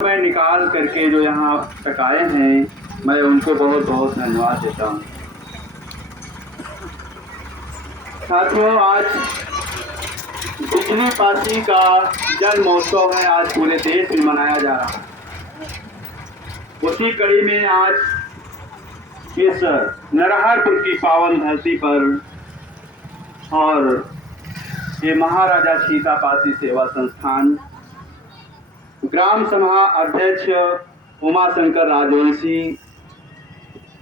मैं निकाल करके जो यहाँ तक आए हैं, मैं उनको बहुत बहुत धन्यवाद देता हूँ। साथियों, आज बिजली पासी का जन्म महोत्सव है, आज पूरे देश में मनाया जा रहा है। उसी कड़ी में आज इस नरहरपुर की पावन धरती पर और ये महाराजा सीतापासी सेवा संस्थान ग्राम सभा अध्यक्ष उमाशंकर राजवंशी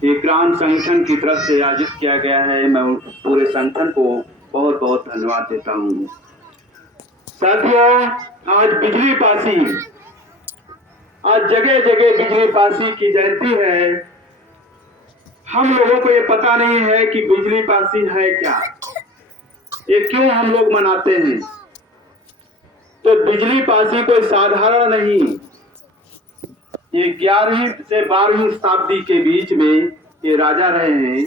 एक ग्राम संगठन की तरफ से आयोजित किया गया है। मैं पूरे संगठन को बहुत बहुत धन्यवाद देता हूँ। साथियों, आज बिजली पासी, आज जगह जगह बिजली पासी की जयंती है। हम लोगों को ये पता नहीं है कि बिजली पासी है क्या, ये क्यों हम लोग मनाते हैं। तो बिजली पासी कोई साधारण नहीं, ये 11वीं से 12वीं शताब्दी के बीच में ये राजा रहे हैं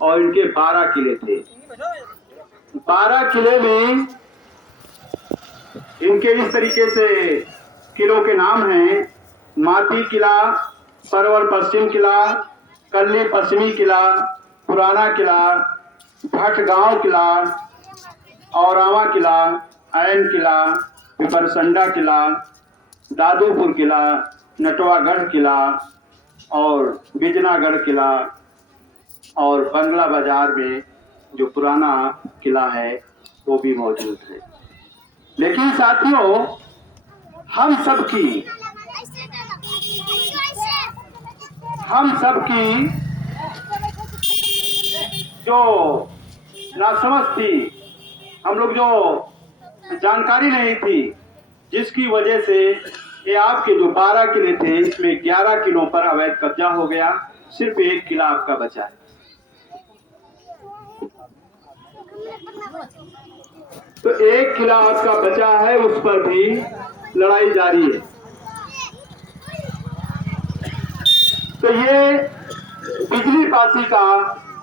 और इनके 12 किले थे। 12 किले में इनके इस तरीके से किलों के नाम हैं: माती किला, परवल पश्चिम किला, कल्ली पश्चिमी किला, पुराना किला, भटगांव किला, औरावा किला, ऐन किला, पिपरसंडा किला, दादूपुर किला, नटवागढ़ किला और बिजनागढ़ किला और बंगला बाजार में जो पुराना किला है वो भी मौजूद है। लेकिन साथियों, हम सबकी जो नासमझ थी, हम लोग जो जानकारी नहीं थी, जिसकी वजह से ये आपके जो 12 किले थे, इसमें 11 किलों पर अवैध कब्जा हो गया। सिर्फ एक किला आपका बचा है। तो एक किला आपका बचा है, उस पर भी लड़ाई जारी है। तो ये बिजली पासी का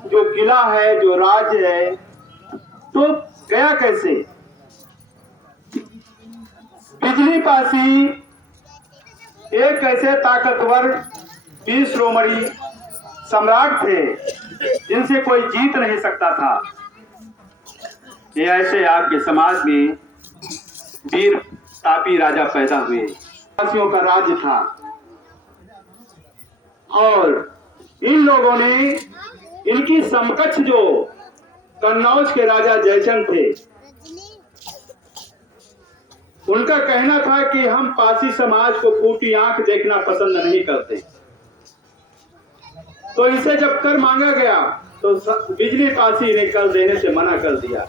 जो किला है, जो राज्य है, तो गया कैसे? बिजली पासी एक ऐसे ताकतवर वीर शिरोमणि सम्राट थे जिनसे कोई जीत नहीं सकता था। ये ऐसे आपके समाज में वीर तापी राजा पैदा हुए, पासियों का राज्य था। और इन लोगों ने, इनकी समकक्ष जो कन्नौज के राजा जयचंद थे, उनका कहना था कि हम पासी समाज को फूटी आंख देखना पसंद नहीं करते। तो इनसे जब कर मांगा गया तो बिजली पासी ने कर देने से मना कर दिया।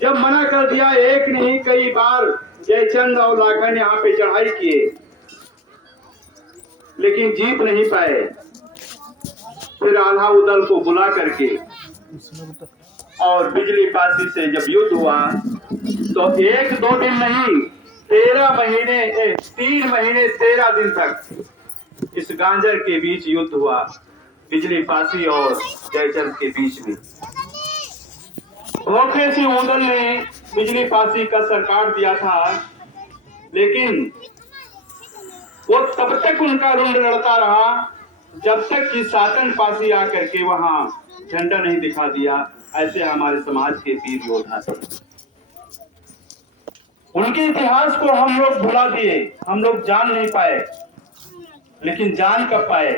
जब मना कर दिया, एक नहीं कई बार जयचंद और लाखन यहाँ पे चढ़ाई किए, लेकिन जीत नहीं पाए। फिर आल्हा उदल को बुला करके और बिजली पासी से जब युद्ध हुआ तो 1-2 दिन नहीं, 13 महीने 3 महीने 13 दिन तक इस गांजर के बीच युद्ध हुआ, बिजली पासी और जयचंद के बीच में। धोखे से उदल ने बिजली पासी का सर काट दिया था, लेकिन वो तब तक उनका रुंड लड़ता रहा जब तक कि सातन पासी आकर के वहां झंडा नहीं दिखा दिया। ऐसे हमारे समाज के वीर योद्धा थे। उनके इतिहास को हम लोग भुला दिए, हम लोग जान नहीं पाए। लेकिन जान कब पाए?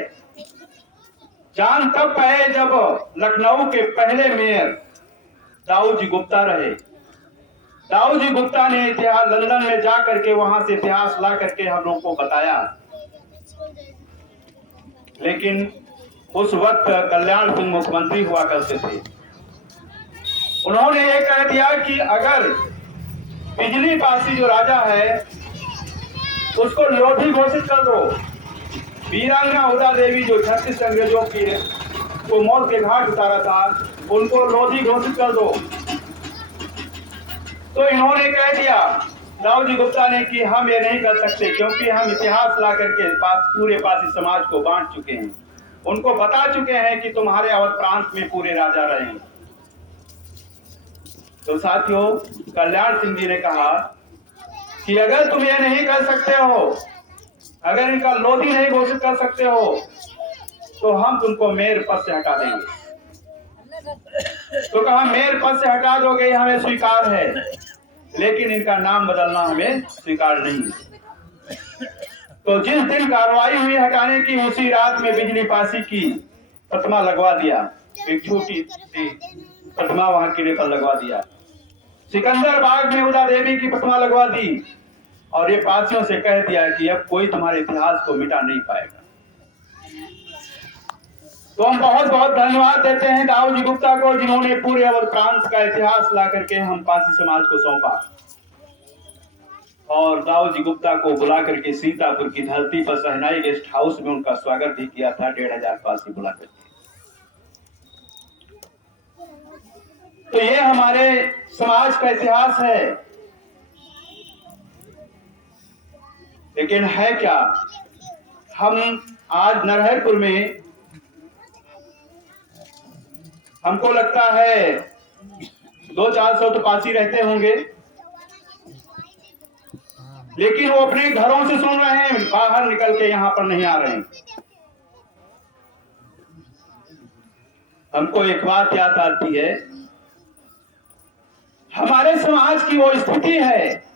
जान तब पाए जब लखनऊ के पहले मेयर दाऊ जी गुप्ता रहे। दाऊ जी गुप्ता ने इतिहास लंदन में जा करके वहां से इतिहास ला करके हम लोगों को बताया। लेकिन उस वक्त कल्याण सिंह मुख्यमंत्री हुआ करते थे। उन्होंने ये कह दिया कि अगर बिजली पासी जो राजा है उसको निरोधी घोषित कर दो, वीरांगना हुदा देवी जो 36 अंग्रेजों की को मौत के घाट उतारा था, उनको निरोधी घोषित कर दो। तो इन्होंने कह दिया दाऊ जी गुप्ता ने कि हम ये नहीं कर सकते, क्योंकि हम इतिहास ला करके पूरे पासी समाज को बांट चुके हैं, उनको बता चुके हैं कि तुम्हारे अवध प्रांत में पूरे राजा रहे हैं। तो साथियों, कल्याण सिंह जी ने कहा कि अगर तुम ये नहीं कर सकते हो अगर इनका लोधी नहीं घोषित कर सकते हो तो हम तुमको मेयर पद से हटा देंगे। तो कहा मेयर पद से हटा दोगे हमें स्वीकार है, लेकिन इनका नाम बदलना हमें स्वीकार नहीं है। तो जिस दिन कार्रवाई हुई हटाने की, उसी रात में बिजली पासी की प्रतिमा लगवा दिया। एक छोटी सी प्रतिमा वहां किले पर लगवा दिया। सिकंदर बाग में उदा देवी की प्रतिमा लगवा दी और ये पासियों से कह दिया कि अब कोई तुम्हारे इतिहास को मिटा नहीं पाएगा। तो हम बहुत बहुत धन्यवाद देते हैं दाऊ जी गुप्ता को, जिन्होंने पूरे अवध प्रांत का इतिहास ला करके हम पासी समाज को सौंपा और दाऊ जी गुप्ता को बुला करके सीतापुर की धरती पर सहनाई गेस्ट हाउस में उनका स्वागत भी किया था 1500 पासी बुला करके। तो ये हमारे समाज का इतिहास है। लेकिन है क्या, हम आज नरहरपुर में हमको लगता है 200-400 तो पासी रहते होंगे, लेकिन वो अपने घरों से सुन रहे हैं, बाहर निकल के यहाँ पर नहीं आ रहे हैं। हमको एक बात याद आती है, हमारे समाज की वो स्थिति है,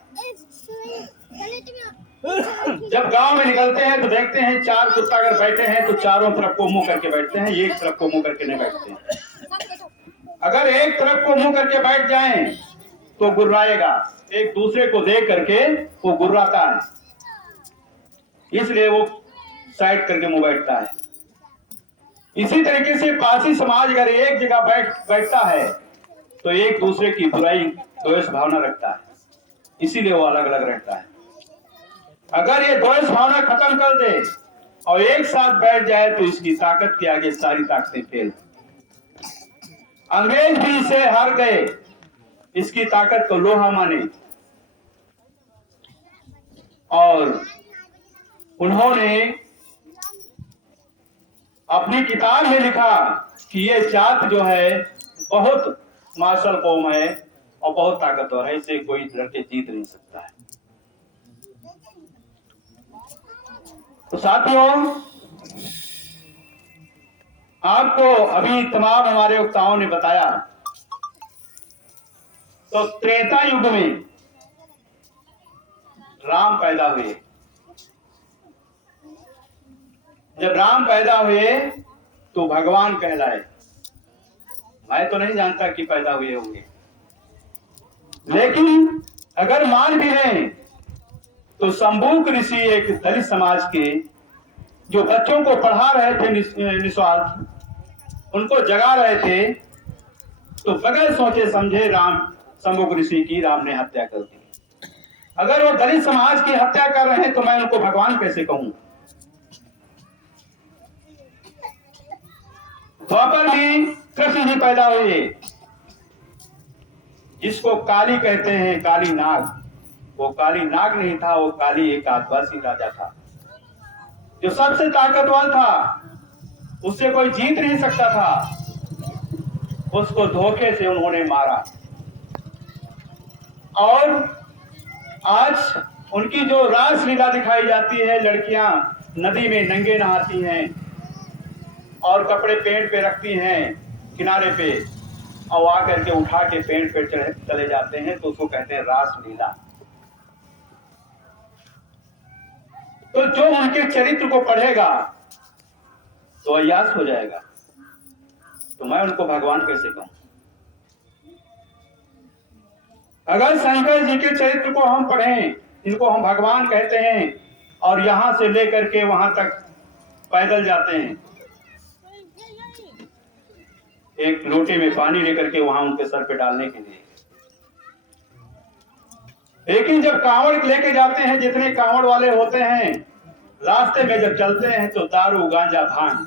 जब गांव में निकलते हैं तो देखते हैं 4 कुत्ता अगर बैठे हैं तो चारों तरफ को मुंह करके बैठते हैं, एक तरफ को मुंह करके नहीं बैठते हैं। अगर एक तरफ को मुंह करके बैठ जाएं तो गुर्राएगा, एक दूसरे को देख करके वो गुर्राता है, इसलिए वो साइड करके मुंह बैठता है। इसी तरीके से पासी समाज अगर एक जगह बैठता है तो एक दूसरे की बुराई द्वेष भावना रखता है, इसीलिए वो अलग अलग रहता है। अगर ये द्वेष भावना खत्म कर दे और एक साथ बैठ जाए तो इसकी ताकत के आगे सारी ताकतें फेल। अंग्रेज भी इसे हार गए, इसकी ताकत को लोहा माने और उन्होंने अपनी किताब में लिखा कि ये जात जो है बहुत मार्शल कौम है और बहुत ताकतवर है, इसे कोई लड़के जीत नहीं सकता है। तो साथियों, आपको अभी तमाम हमारे वक्ताओं ने बताया, तो त्रेता युग में राम पैदा हुए। जब राम पैदा हुए तो भगवान कहलाए। मैं तो नहीं जानता कि पैदा हुए होंगे, लेकिन अगर मान भी लें तो शंभूक ऋषि एक दलित समाज के जो बच्चों को पढ़ा रहे थे निस्वार्थ, उनको जगा रहे थे, तो बगैर सोचे समझे शंभूक ऋषि की राम ने हत्या कर दी। अगर वो दलित समाज की हत्या कर रहे हैं तो मैं उनको भगवान कैसे कहूं। द्वापर में कृष्ण जी पैदा हुए, जिसको काली कहते हैं, काली नाग। वो काली नाग नहीं था, वो काली एक आदिवासी राजा था जो सबसे ताकतवर था, उससे कोई जीत नहीं सकता था। उसको धोखे से उन्होंने मारा और आज उनकी जो रासलीला दिखाई जाती है, लड़कियां नदी में नंगे नहाती हैं और कपड़े पेड़ पे रखती हैं किनारे पे और आकर के उठा के पेड़ पे चले जाते हैं, तो उसको कहते हैं रासलीला। तो जो उनके चरित्र को पढ़ेगा तो अयास हो जाएगा। तो मैं उनको भगवान कैसे कहूं। अगर शंकर जी के चरित्र को हम पढ़ें, इनको हम भगवान कहते हैं, और यहां से लेकर के वहां तक पैदल जाते हैं, एक लोटे में पानी लेकर के वहां उनके सर पे डालने के लिए। लेकिन जब कांवड़ लेके जाते हैं, जितने कांवड़ वाले होते हैं, रास्ते में जब चलते हैं तो दारू गांजा भांग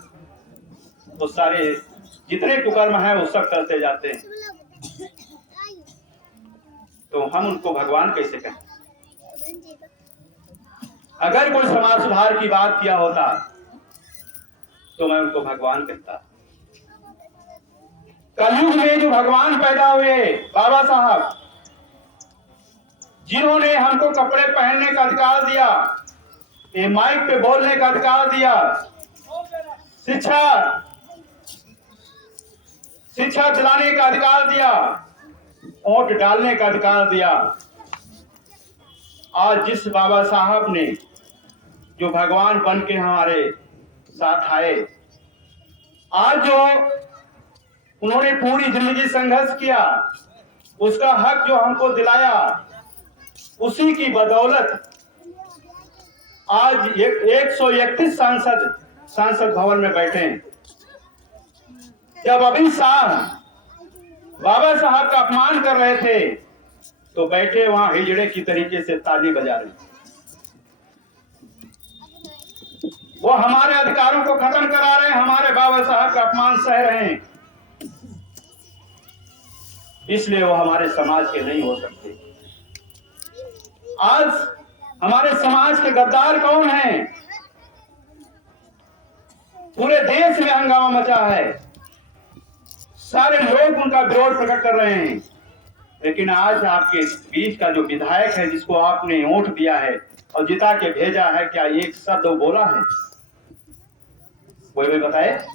तो सारे जितने कुकर्म है वो सब करते जाते हैं। तो हम उनको भगवान कैसे कहें। अगर कोई समाज सुधार की बात किया होता तो मैं उनको भगवान कहता। कलयुग में जो भगवान पैदा हुए बाबा साहब, जिन्होंने हमको कपड़े पहनने का अधिकार दिया, ये माइक पे बोलने का अधिकार दिया, शिक्षा दिलाने का अधिकार दिया, वोट डालने का अधिकार दिया। आज जिस बाबा साहब ने जो भगवान बन के हमारे साथ आए, आज जो उन्होंने पूरी जिंदगी संघर्ष किया, उसका हक जो हमको दिलाया, उसी की बदौलत आज 131 सांसद भवन में बैठे हैं। जब अभी शाह बाबा साहब का अपमान कर रहे थे तो बैठे वहां हिजड़े की तरीके से ताली बजा रहे। वो हमारे अधिकारों को खत्म करा रहे हैं, हमारे बाबा साहब का अपमान सह रहे हैं, इसलिए वो हमारे समाज के नहीं हो सकते। आज हमारे समाज के गद्दार कौन हैं? पूरे देश में हंगामा मचा है, सारे लोग उनका विरोध प्रकट कर रहे हैं, लेकिन आज आपके बीच का जो विधायक है, जिसको आपने वोट दिया है और जिता के भेजा है, क्या एक शब्द वो बोला है? कोई भी बताए?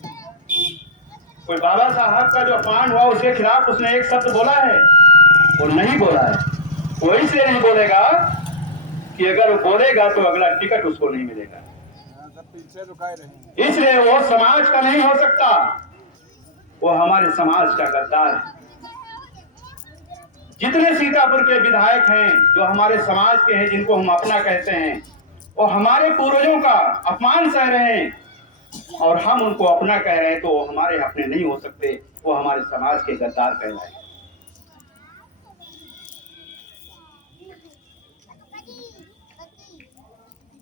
कोई बाबा साहब का जो अपमान हुआ उसके खिलाफ उसने एक शब्द बोला है? वो नहीं बोला है। वो इसलिए नहीं बोलेगा कि अगर वो बोलेगा तो अगला टिकट उसको नहीं मिलेगा, इसलिए वो समाज का नहीं हो सकता, वो हमारे समाज का गद्दार है। जितने सीतापुर के विधायक हैं जो हमारे समाज के हैं, जिनको हम अपना कहते हैं, वो हमारे पूर्वजों का अपमान सह रहे हैं और हम उनको अपना कह रहे हैं, तो वो हमारे अपने नहीं हो सकते, वो हमारे समाज के गद्दार कहलाए।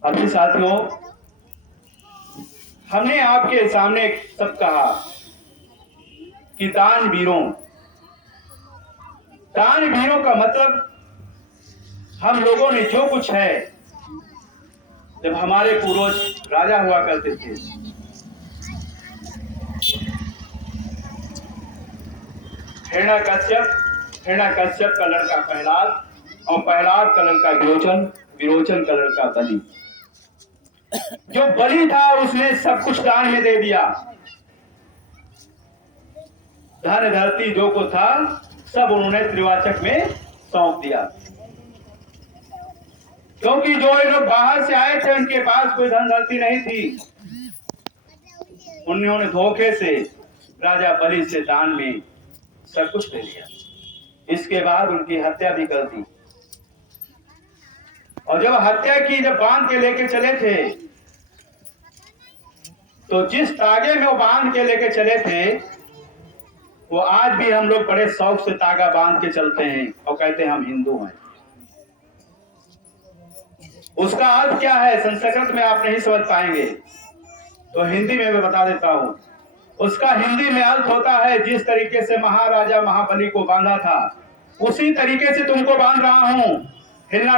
अभी साथियों, हमने आपके सामने सब कहा कि दानवीरों का मतलब हम लोगों ने जो कुछ है, जब हमारे पूर्वज राजा हुआ करते थे, हिरण्यकश्यप का लड़का प्रहलाद और प्रहलाद का लड़का विरोचन का लड़का बलि। जो बलि था उसने सब कुछ दान में दे दिया, धन धरती जो को था सब उन्होंने त्रिवाचक में सौंप दिया, क्योंकि जो लोग बाहर से आए थे उनके पास कोई धन धरती नहीं थी। उन्होंने धोखे से राजा बलि से दान में सब कुछ ले लिया। इसके बाद उनकी हत्या भी कर दी, और जब हत्या की, जब बांध के लेके चले थे, तो जिस तागे में वो बांध के लेके चले थे, वो आज भी हम लोग बड़े शौक से तागा बांध के चलते हैं और कहते हैं हम हिंदू हैं। उसका अर्थ क्या है संस्कृत में आप नहीं समझ पाएंगे, तो हिंदी में मैं बता देता हूं। उसका हिंदी में अर्थ होता है, जिस तरीके से महाराजा महाबली को बांधा था, उसी तरीके से तुमको बांध रहा हूं। हिलना